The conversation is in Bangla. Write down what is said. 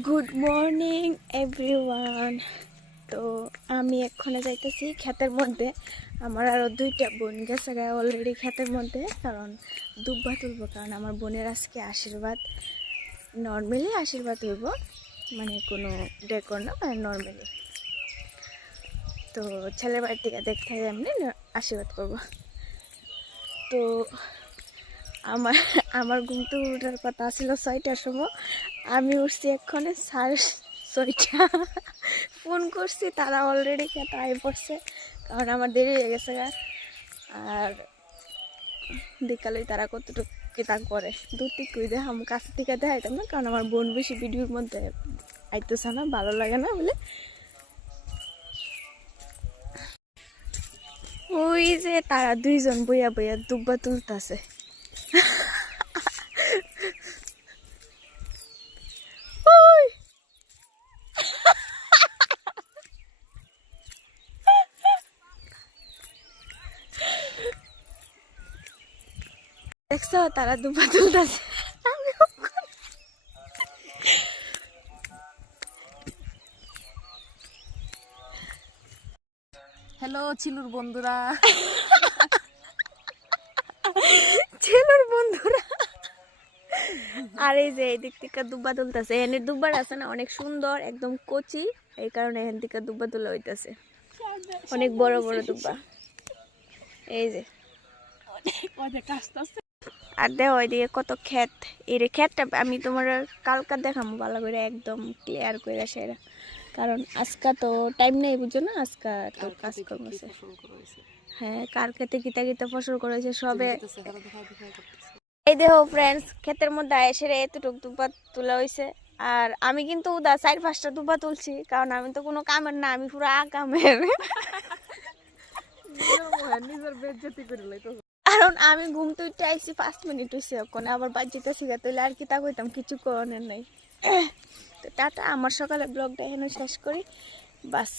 Good morning everyone. তো আমি এক্ষণে যাইতেছি ক্ষেতের মধ্যে। আমার আরও দুইটা বোন গেছে গায়ে অলরেডি ক্ষেতের মধ্যে, কারণ দুব্বা তুলবো। কারণ আমার বোনের আজকে আশীর্বাদ, নর্মালি আশীর্বাদ হইব, মানে কোনো ডেকর না, মানে নর্মালি। তো ছেলের বাড়ির থেকে দেখতে এমনি আশীর্বাদ করব। তো আমার আমার ঘুম তো উঠার কথা ছিল 6টার সময়, আমি উঠছি এক্ষণে 6:30। ফোন করছি, তারা অলরেডি খেতে আই পড়ছে, কারণ আমার দেরি হয়ে গেছে। আর বিকালে তারা কতটুকু কিতা করে দূর থেকে দেখাম, কাছে থেকে দেখাইতাম না, কারণ আমার বোন বেশি ভিডিওর মধ্যে আইতেছে না, ভালো লাগে না বলে। ওই যে তারা দুইজন বইয়া বইয়া দুব্বা তুলতেছে। দেখছো তারা দুব্বা তুলতেছে। হ্যালো চিলুর বন্ধুরা, ছেলের বন্ধুরা। আর এই যে এই দিক থেকে দুব্বা তুলতেছে, এনে দুব্বার আছে না অনেক সুন্দর, একদম কচি, এই কারণে এখান থেকে দুব্বা তুলে হইতেছে। অনেক বড় বড় দুব্বা, এই যে। আর দেখো ওইদিকে কত ক্ষেত, এই ক্ষেতটা আমি তোমার কালকা দেখাবো ভালো করে, একদম ক্লিয়ার করে সেরা। কারণ আজকা তো টাইম নেই, বুঝছো না, আজকা তো কাজ করছে। হ্যাঁ, কার খেতে গীতা গীতা ফসল করেছে সবে। এই দেখো ফ্রেন্ডস, ক্ষেতের মধ্যে এসে এতটুক দুব্বা তোলা হয়েছে। আর আমি কিন্তু 4-5টা দুব্বা তুলছি, কারণ আমি তো কোনো কামের না, আমি পুরো আকামের। কারণ আমি ঘুম তো উঠে আইছি 5 মিনিট হয়েছে, ওখানে আবার বাজিতেছি গা, তুলে আর কি তা কইতাম, কিছু করণের নাই। তো টাটা, আমার সকালে ব্লগটা এখানে শেষ করি, বাস।